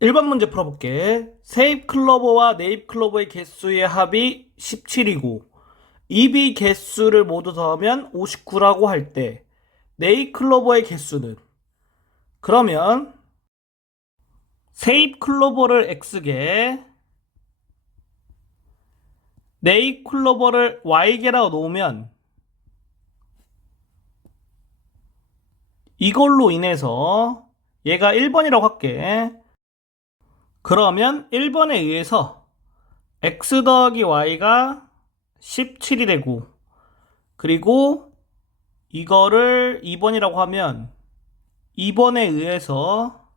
1번 문제 풀어볼게. 세입 클로버와 내입 클로버의 개수의 합이 17이고 입이 개수를 모두 더하면 59라고 할 때 내입 클로버의 개수는, 그러면 세입 클로버를 X개, 내입 클로버를 Y개라고 놓으면 이걸로 인해서 얘가 1번이라고 할게. 그러면 1번에 의해서 X 더하기 Y가 17이 되고, 그리고 이거를 2번이라고 하면 2번에 의해서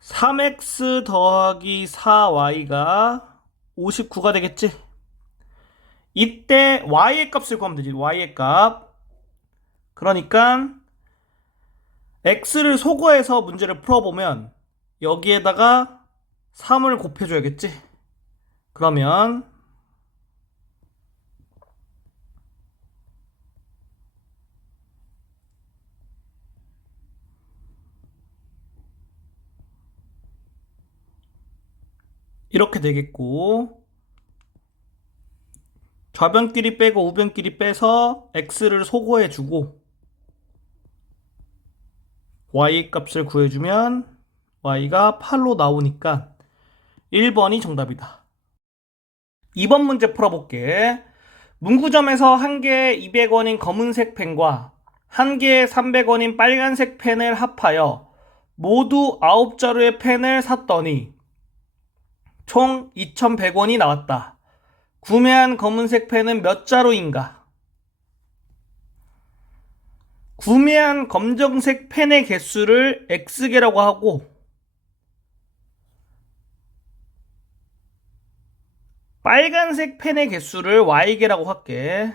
3x 더하기 4y가 59가 되겠지? 이때 y의 값을 구하면 되지. y의 값. 그러니까 x를 소거해서 문제를 풀어보면 여기에다가 3을 곱해줘야겠지? 그러면 이렇게 되겠고, 좌변끼리 빼고 우변끼리 빼서 x를 소거해주고 y 값을 구해주면 y가 8로 나오니까 1번이 정답이다. 2번 문제 풀어볼게. 문구점에서 한 개에 200원인 검은색 펜과 한 개에 300원인 빨간색 펜을 합하여 모두 9자루의 펜을 샀더니 총 2,100원이 나왔다. 구매한 검은색 펜은 몇 자루인가? 구매한 검정색 펜의 개수를 X개라고 하고, 빨간색 펜의 개수를 Y개라고 할게.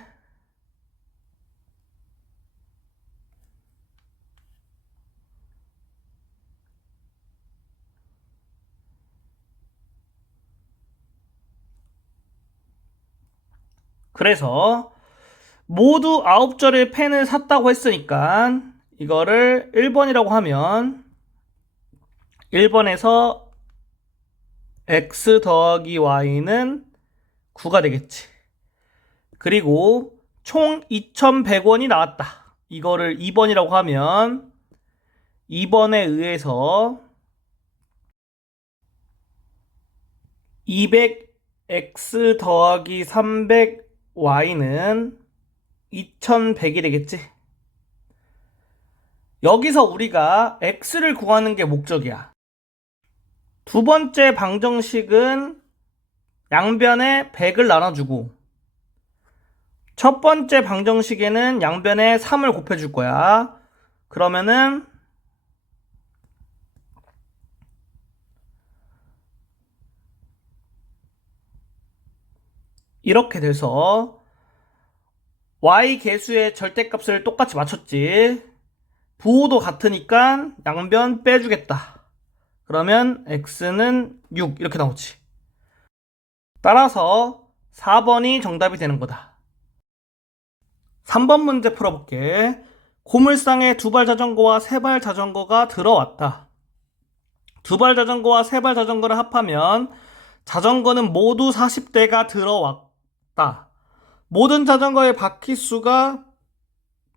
그래서 모두 9자루의 펜을 샀다고 했으니까 이거를 1번이라고 하면 1번에서 x 더하기 y는 9가 되겠지. 그리고 총 2,100원이 나왔다. 이거를 2번이라고 하면 2번에 의해서 200x 더하기 300y는 2,100이 되겠지. 여기서 우리가 x를 구하는 게 목적이야. 두 번째 방정식은 양변에 100을 나눠주고, 첫 번째 방정식에는 양변에 3을 곱해줄 거야. 그러면은 이렇게 돼서 y 계수의 절대값을 똑같이 맞췄지. 부호도 같으니까 양변 빼주겠다. 그러면 x는 6 이렇게 나오지. 따라서 4번이 정답이 되는 거다. 3번 문제 풀어볼게. 고물상에 두발 자전거와 세발 자전거가 들어왔다. 두발 자전거와 세발 자전거를 합하면 자전거는 모두 40대가 들어왔다. 모든 자전거의 바퀴수가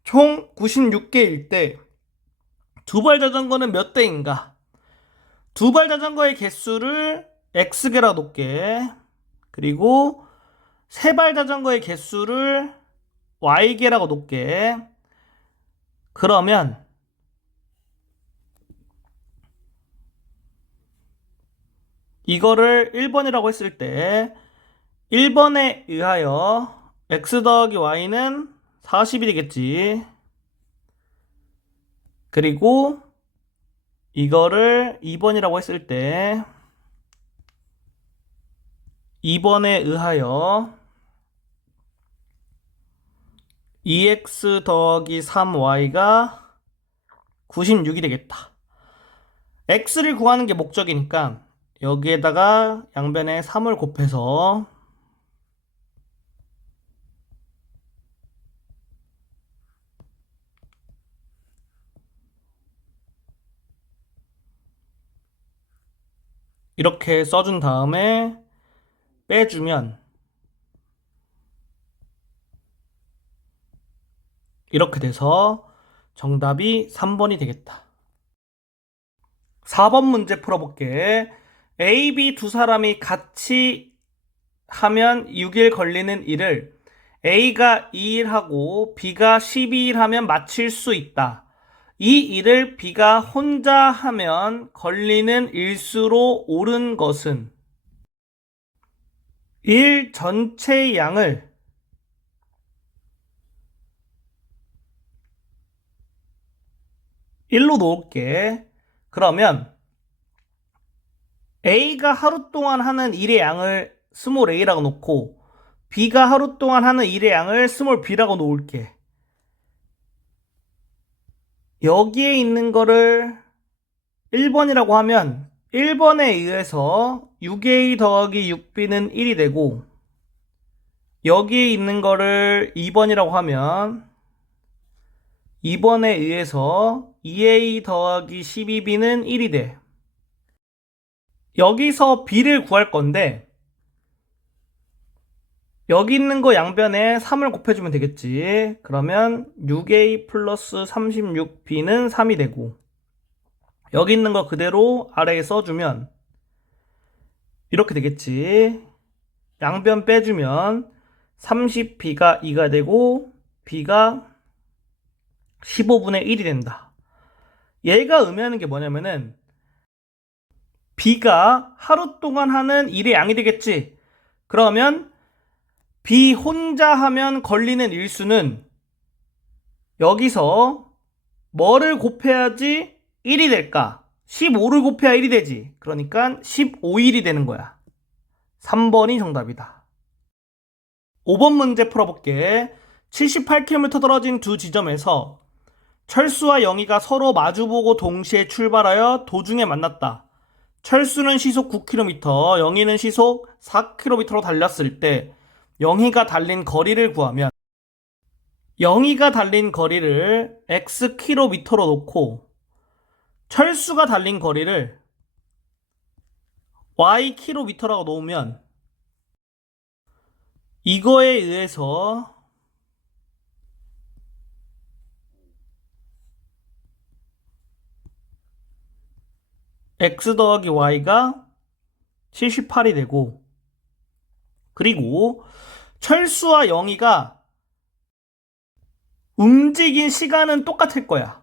총 96개일 때 두발 자전거는 몇 대인가? 두발 자전거의 개수를 X개라 놓게, 그리고 세발 자전거의 개수를 Y개라고 놓게. 그러면 이거를 1번이라고 했을 때 1번에 의하여 X 더하기 Y는 40이 되겠지. 그리고 이거를 2번이라고 했을 때 2번에 의하여 2x 더하기 3y가 96이 되겠다. x를 구하는 게 목적이니까 여기에다가 양변에 3을 곱해서 이렇게 써준 다음에 빼주면 이렇게 돼서 정답이 3번이 되겠다. 4번 문제 풀어볼게. A, B 두 사람이 같이 하면 6일 걸리는 일을 A가 2일 하고 B가 12일 하면 마칠 수 있다. 이 일을 B가 혼자 하면 걸리는 일수로 옳은 것은 일 전체의 양을 1로 놓을게. 그러면 A가 하루 동안 하는 일의 양을 스몰 a라고 놓고 B가 하루 동안 하는 일의 양을 스몰 b라고 놓을게. 여기에 있는 거를 1번이라고 하면 1번에 의해서 6a 더하기 6b는 1이 되고 여기에 있는 거를 2번이라고 하면 2번에 의해서 2a 더하기 12b는 1이 돼. 여기서 b를 구할 건데 여기 있는 거 양변에 3을 곱해주면 되겠지. 그러면 6a 플러스 36b는 3이 되고 여기 있는 거 그대로 아래에 써주면 이렇게 되겠지. 양변 빼주면 30b가 2가 되고 b가 15분의 1이 된다. 얘가 의미하는 게 뭐냐면은 b가 하루 동안 하는 일의 양이 되겠지. 그러면 B 혼자 하면 걸리는 일수는 여기서 뭐를 곱해야지 1이 될까? 15를 곱해야 1이 되지. 그러니까 15일이 되는 거야. 3번이 정답이다. 5번 문제 풀어볼게. 78km 떨어진 두 지점에서 철수와 영희가 서로 마주보고 동시에 출발하여 도중에 만났다. 철수는 시속 9km, 영희는 시속 4km로 달렸을 때 영희가 달린 거리를 구하면 영희가 달린 거리를 xkm로 놓고 철수가 달린 거리를ykm라고 놓으면 이거에 의해서 x 더하기 y가 78이 되고 그리고 철수와 영희가 움직인 시간은 똑같을 거야.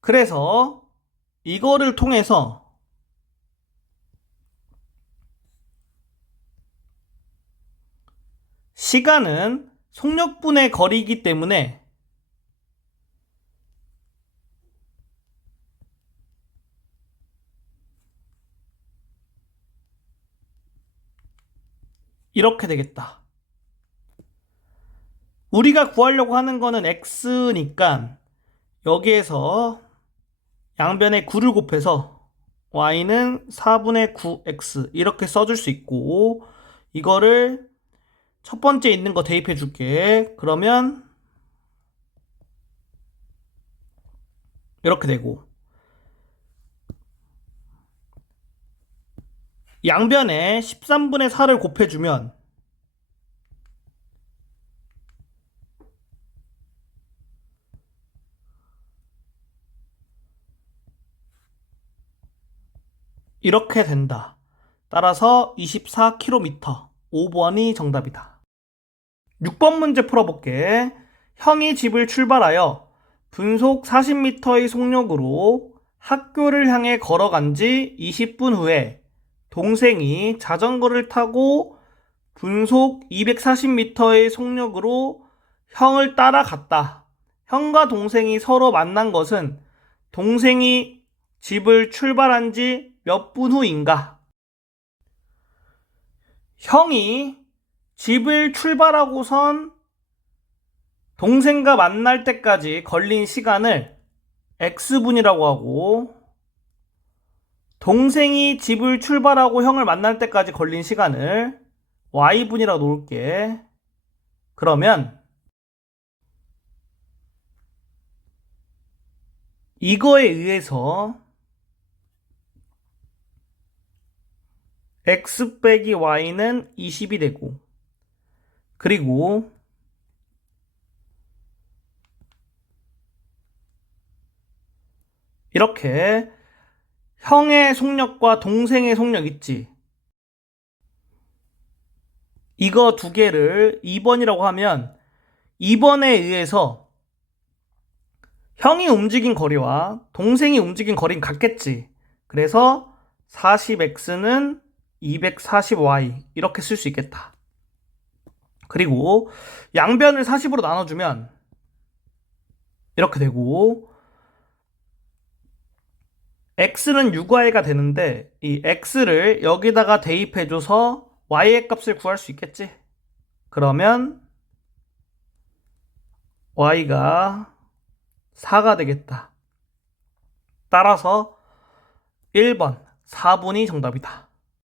그래서 이거를 통해서 시간은 속력분의 거리이기 때문에 이렇게 되겠다. 우리가 구하려고 하는 거는 x니까 여기에서 양변에 9를 곱해서 y는 4분의 9x 이렇게 써줄 수 있고 이거를 첫 번째 있는 거 대입해 줄게. 그러면 이렇게 되고 양변에 13분의 4를 곱해주면 이렇게 된다. 따라서 24km 5번이 정답이다. 6번 문제 풀어볼게. 형이 집을 출발하여 분속 40m의 속력으로 학교를 향해 걸어간 지 20분 후에 동생이 자전거를 타고 분속 240m의 속력으로 형을 따라갔다. 형과 동생이 서로 만난 것은 동생이 집을 출발한 지 몇 분 후인가? 형이 집을 출발하고선 동생과 만날 때까지 걸린 시간을 X분이라고 하고 동생이 집을 출발하고 형을 만날 때까지 걸린 시간을 Y분이라고 놓을게. 그러면 이거에 의해서 x 빼기 y는 20이 되고, 그리고 이렇게 형의 속력과 동생의 속력 있지? 이거 두 개를 2번이라고 하면 2번에 의해서 형이 움직인 거리와 동생이 움직인 거리는 같겠지. 그래서 40x는 240y 이렇게 쓸 수 있겠다. 그리고 양변을 40으로 나눠주면 이렇게 되고 x는 6y가 되는데 이 x를 여기다가 대입해줘서 y의 값을 구할 수 있겠지? 그러면 y가 4가 되겠다. 따라서 1번 4분이 정답이다.